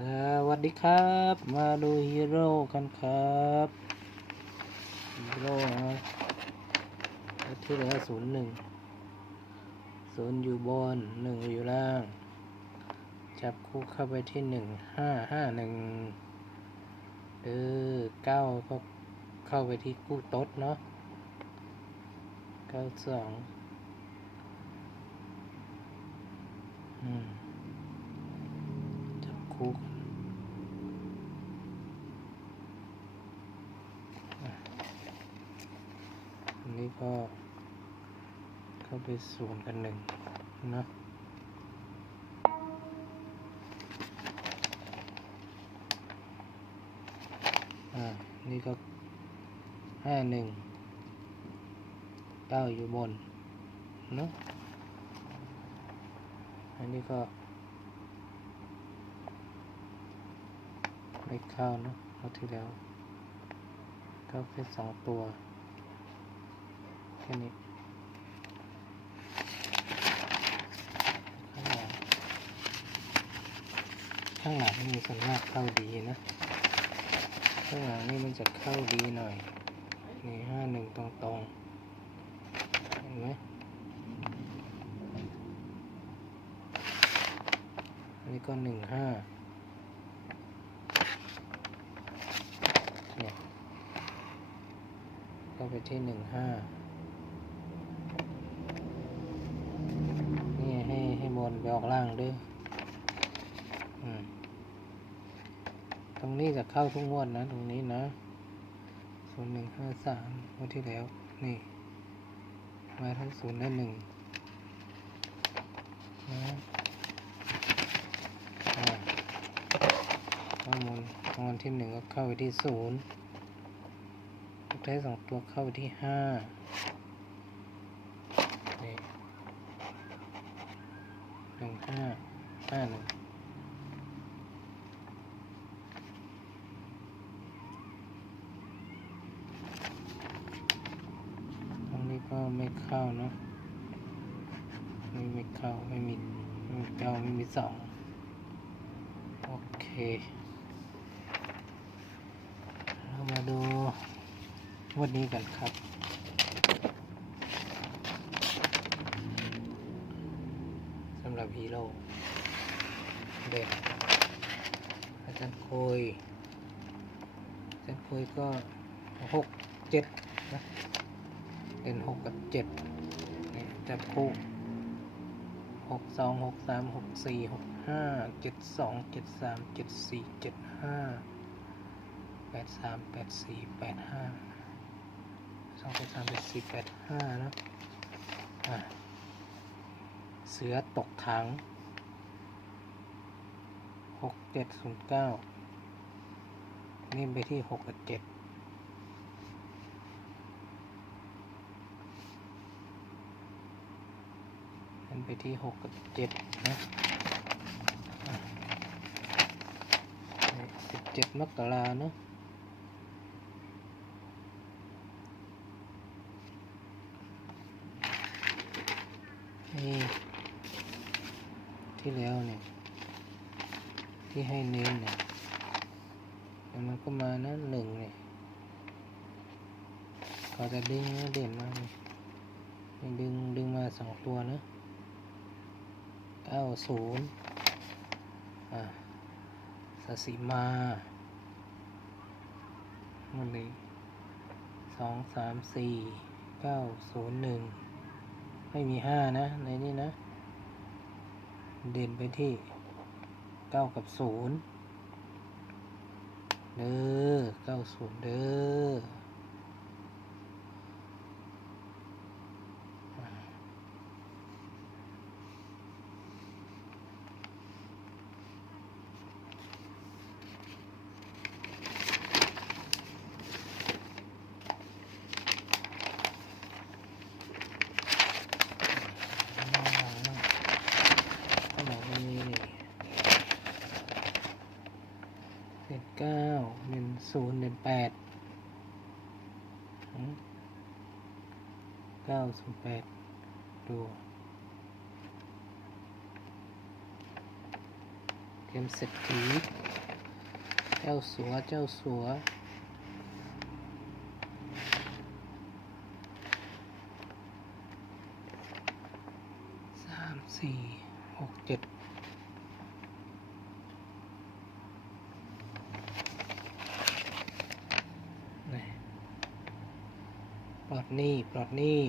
สวัสดีครับ มาดูฮีโร่กันครับฮีโร่นะที่เหลือศูนย์หนึ่งศูนย์อยู่บนหนึ่งอยู่ล่าง จับคู่เข้าไปที่หนึ่งห้าห้าหนึ่งเออเก้าก็เข้าไปที่กู้โต๊ดเนาะเก้าสองอืมจับคู่กันอะอั นี้ก็เข้าไปศูนย์กันหนึ่งนะอ่า นี่ก็ห้าหนึ่งเก้าอยู่บนเนะอันนี้ก็ ไม่เข้าเนอะเอาที่แล้วเข้าแค่สองตัว ค่นี้ข้างหลังมีส่วนมากเข้าดีนะ ข้างหลังนี่มันจะเข้าดีหน่อยนี่ห้าหนึ่งตรงตรงเห็นไหมอันนี้ก็หนึ่งห้าเนี่ยก็ไปที่หนึ่งห้านี่ให้ให้บน ไปออกล่างด้วยตรงนี้จะเข้าทุกงวดนะ ตรงนี้นะศูนย์หนึ่งห้าสามงวดที่แล้ว นี่ มาทั้งศูนย์และหนึ่งนะอ่าข้อมูลรางวัลที่หนึ่งก็เข้าไปที่ศูนย์ลูกท้ายสองตัวเข้าไปที่ห้านี่ ห้าห้าหนึ่งตรงนี้ก็ไม่เข้าเนอะไม่ไม่เข้าไม่มีไม่มีเก้าไม่มีสองโอเค เรามาดูวันนี้กันครับ สำห รับฮีโร่เด่นอาจารย์โคยอาจารย์โคยก็หกเจ็ดนะเล่นหกกับเจ็ดเนี่ยจับคู่หกสองหกสามหกสี่หกห้าเจ็ดสองเจ็ดสามเจ็ดสี่เจ็ดห้าแปดสามแปดสี่แปดห้าสองแปดสามแปดสี่แปดห้านะอะ เสือตกถังหกเจ็ดศูนย์เก้านี่ไปที่หกกับเจ็ดขึ้นไปที่หกกับเจ็ดนะสิบเจ็ดมกราเนอะนี่ ที่แล้วเนี่ย ที่ให้เน้นเนี่ยมันก็มานะหนึ่งเนี่ยก็จะดึงนะเด่นมากเลยดึงดึงมาสองตัวนะเก้าศูนย์อ่าสสิมามันเลยสองสามสี่เก้าศูนย์หนึ่งไม่มีห้านะ ในนี้นะ เด่นไปที่เก้ากับศูนย์เด้อเก้าศูนย์เด้อ ข้างหลังมันมี เก้าเด่นศูนย์เด่นแปดเก้าศูนย์แปดดูเกมเศรษฐีเจ้าสัว เจ้าสัวสามสี่หกเจ็ดนี่ ปลอดหนี้ปลอดหนี้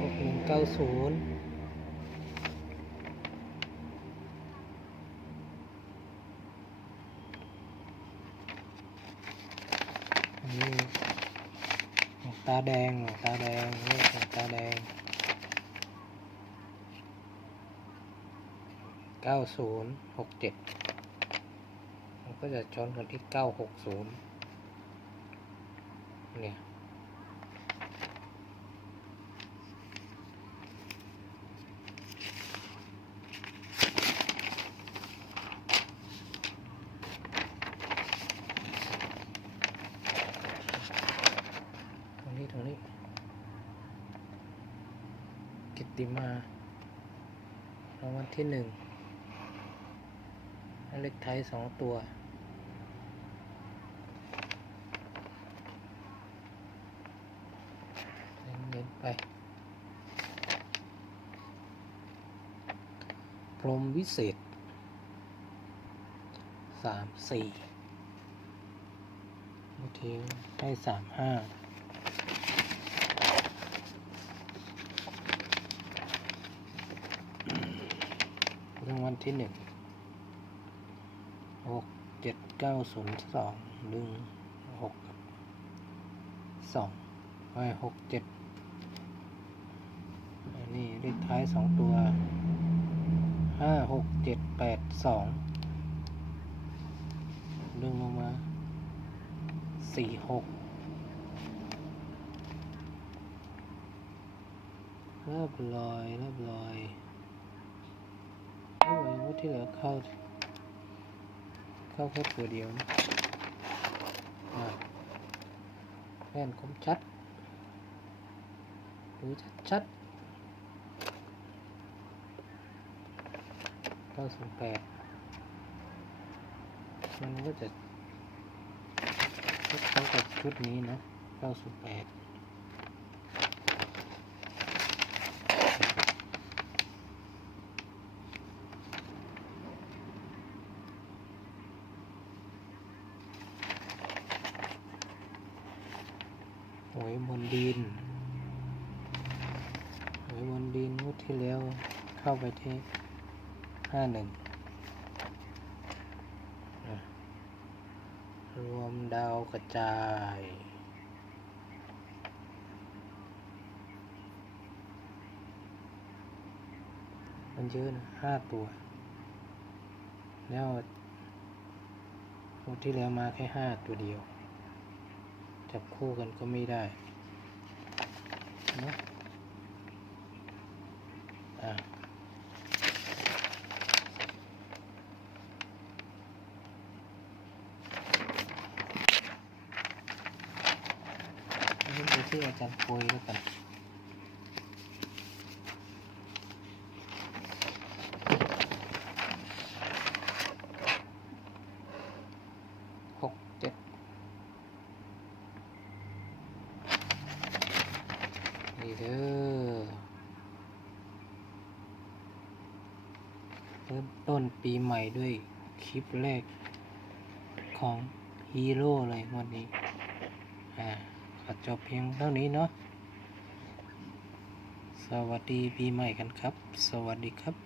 หกหนึ่งเก้าศูนย์นนี้หกตาแดงหกตาแดงเลขหกตาแดงเก้าศูนย์หกเจ็ดมันก็จะชนกันที่เก้าหกศูนย์ เนี่ยตรงนี้ตรงนี้กิตติมารางวัลที่หนึ่งเลขไทยสองตัว เน้นๆ ไปพรหมวิเศษสามสี่บางทีให้สามห้ารางวัลที่หนึ่งหกเจ็ดเก้าศูนย์สองหนึ่งหกสองไปหกเจ็ดอันนี้เลข ท้ายสองตัวห้าหกเจ็ดแปดสองดึงลงมาสี่หกเรียบร้อยเรียบร้อยโอ้ยงวดที่เหลือเข้า เข้าแค่ตัวเดียวนะแม่นคมชัดดูชัดชัด เก้าสิบแปดมันก็จะเท่ากับชุดนี้นะเก้าสิบแปดหวยบนดินหวยบนดินงวดที่แล้วเข้าไปที่ ห้าหนึ่งรวมดาวกระจาย มันเยอะนะห้าตัว แล้วงวที่แล้วมาแค่ห้าตัวเดียว จับคู่กันก็ไม่ได้นอะอะอันนี้ดู ที่อาจารย์โปรยแล้วกันหกเจ็ดนี่เด้อเริ่มต้นปีใหม่ด้วยคลิปแรกของฮีโร่เลยวันนี้ อ่า ขอจบเพียงเท่านี้เนาะสวัสดีปีใหม่กันครับ สวัสดีครับ